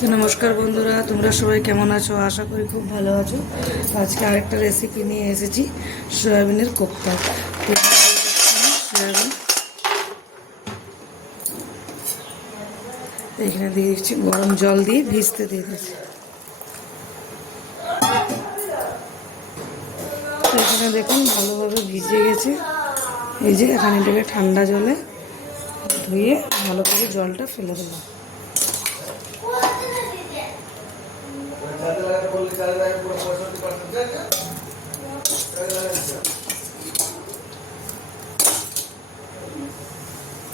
তো নমস্কার বন্ধুরা, তোমরা সবাই কেমন আছো? আশা করি খুব ভালো আছো। আজকে আরেকটা রেসিপি নিয়ে এসেছি, সয়াবিনের কোপ্তা। তো সয়াবিন এখানে দিয়ে দিচ্ছি, গরম জল দিয়ে ভিজতে দিয়ে দিচ্ছি। তো এখানে দেখুন ভালোভাবে ভিজে গেছে। এই যে এখানে এটাকে ঠান্ডা জলে ধুয়ে ভালো করে জলটা ফেলে দিলাম।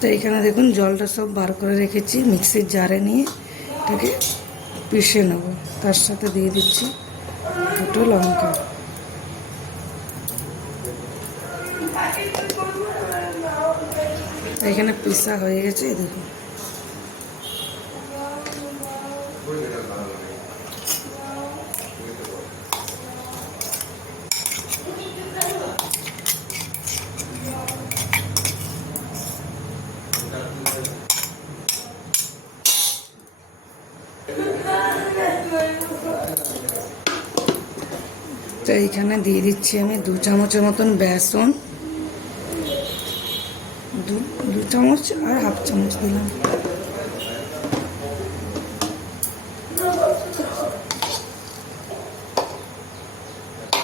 তো এখানে দেখুন জলটা সব বার করে রেখেছি, মিক্সির জারে নিয়ে এটাকে পিষে নেব। তার সাথে দিয়ে দিচ্ছি দুটো লঙ্কা। এখানে পিষা হয়ে গেছে, দেখুন। তো এইখানে দিয়ে দিচ্ছি আমি 2 চামচের মতন বেসন, দু চামচ আর হাফ চামচ দিলাম।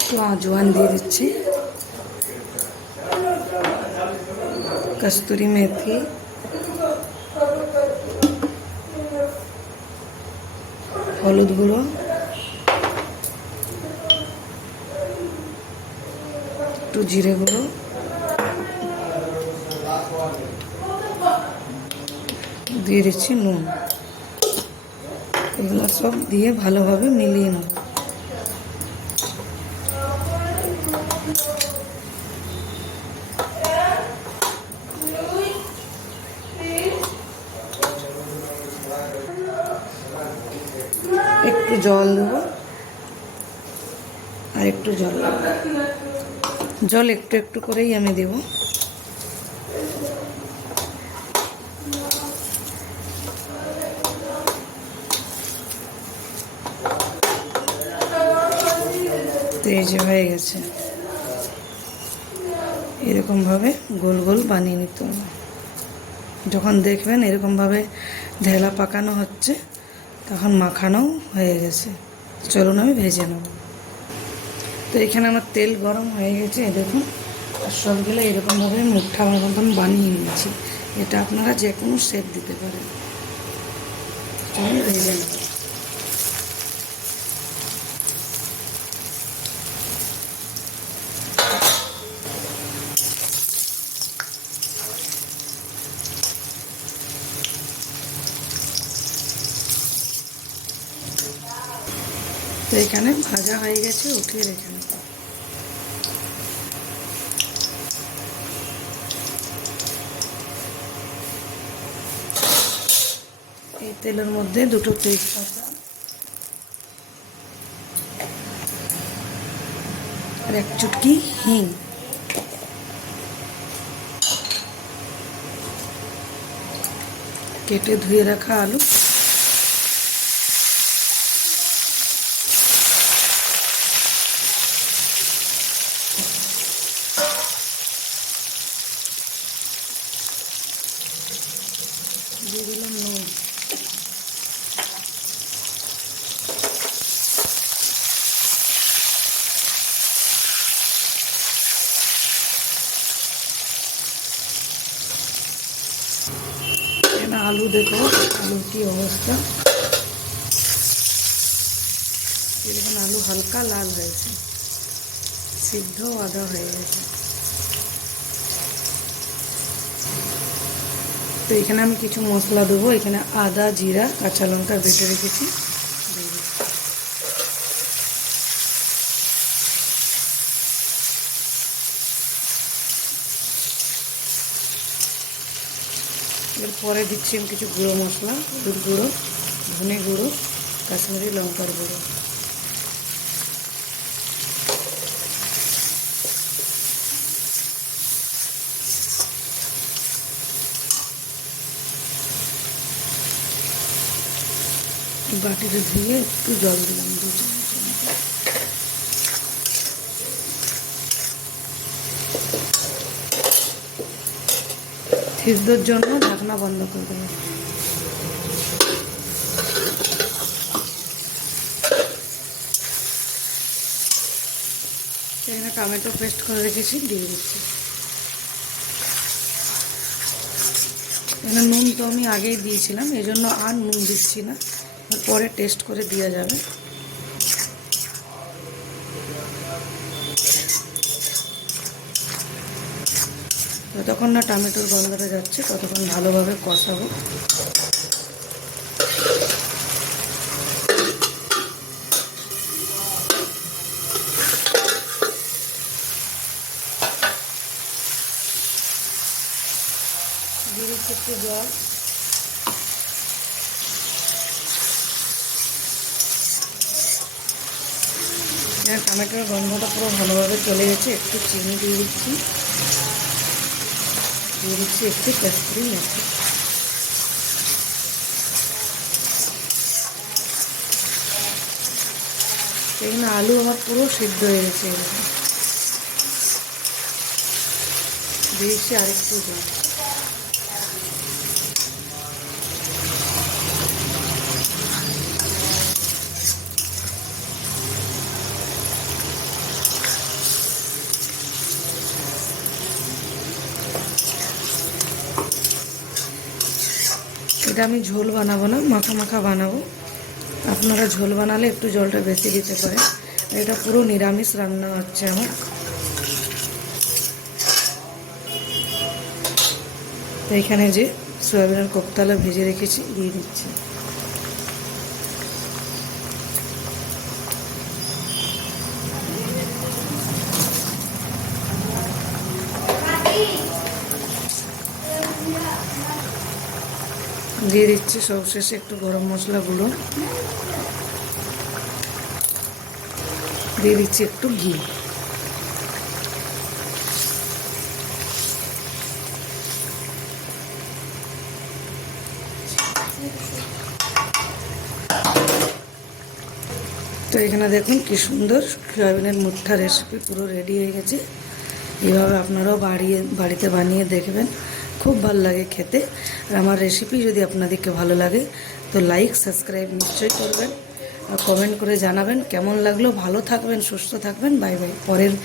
তো আজওয়ান দিয়ে দিচ্ছি, কস্তুরি মেথি, হলুদ গুঁড়ো, একটু জিরে গুঁড়ো, দিয়ে দিচ্ছি নুন। এগুলো সব দিয়ে ভালোভাবে মিলিয়ে নেব। একটু জল দেবো, আর একটু জল জল একটু একটু করেই আমি দেব। তো এই যে হয়ে গেছে, এরকমভাবে গোল গোল বানিয়ে নিতে হবে। যখন দেখবেন এরকমভাবে ঢেলা পাকানো হচ্ছে, তখন মাখানো হয়ে গেছে। চলুন আমি ভেজে নেব। তো এখানে আমার তেল গরম হয়ে গেছে, দেখুন। আর সবগুলো এরকমভাবে মুঠা মতন বানিয়ে নিয়েছি। এটা আপনারা যে কোনো শেপ দিতে পারেন। চলুন ভেজে নেব। তো এখানে ভাজা হয়ে গেছে, উঠিয়ে রেখে নেব। এই তেলের মধ্যে দুটো তেজপাতা আর এক চুটকি হিং, কেটে ধুয়ে রাখা আলু, দিয়ে দিলাম নুন। এখানে আলু দেখো, আলুর কি অবস্থা। দেখুন আলু হালকা লাল হয়েছে, সিদ্ধ আদা হয়ে গেছে। তো এখানে আমি কিছু মশলা দেবো। এখানে আদা, জিরা, কাঁচা লঙ্কা বেটে রেখেছি। এরপরে দিচ্ছি আমি কিছু গুঁড়ো মশলা, হলুদ গুঁড়ো, ধনে গুঁড়ো, কাশ্মীরি লঙ্কার গুঁড়ো। বাটিতে ধুয়ে একটু জল দিলাম 2 চামচের মতো। সিদ্ধর জন্য ঢাকনা বন্ধ করে দেবো। এখানে টমেটো পেস্ট করে রেখেছি, দিয়ে দিচ্ছি। এখানে নুন তো আমি আগেই দিয়েছিলাম, এই জন্য আর নুন দিচ্ছি না, পরে টেস্ট করে দেওয়া যাবে। যতক্ষণ না টমেটোর গন্ধটা যাচ্ছে ততক্ষণ ভালোভাবে কষাবো। দিয়ে দিচ্ছি একটু জল। টমেটোর গন্ধটা পুরো ভালোভাবে চলে গেছে, একটু চিনি দিয়ে দিচ্ছি, দিয়ে দিচ্ছি একটু কস্তুরি মেথি। এখানে আলু আমার পুরো সিদ্ধ হয়ে গেছে। দিয়েছি আরেকটু জল। এটা আমি ঝোল বানাবো না, মাখা মাখা বানাবো। আপনারা ঝোল বানালে একটু জলটা বেশি দিতে পারেন। এটা পুরো নিরামিষ রান্না হচ্ছে আমার। তো এখানে যে সয়াবিনের কোপ্তালা ভেজে রেখেছি দিয়ে দিচ্ছি। দিয়ে দিচ্ছি সবশেষে একটু গরম মশলা গুঁড়ো, দিয়ে দিচ্ছি একটু ঘি। তো এখানে দেখুন কি সুন্দর সয়াবিনের মুঠা রেসিপি পুরো রেডি হয়ে গেছে। এইভাবে আপনারাও বাড়িতে বানিয়ে দেখবেন, খুব ভালো লাগে খেতে। আর আমার রেসিপি যদি আপনাদেরকে ভালো লাগে তো লাইক সাবস্ক্রাইব নিশ্চয়ই করবেন, আর কমেন্ট করে জানাবেন কেমন লাগলো। ভালো থাকবেন, সুস্থ থাকবেন। Bye bye. পরের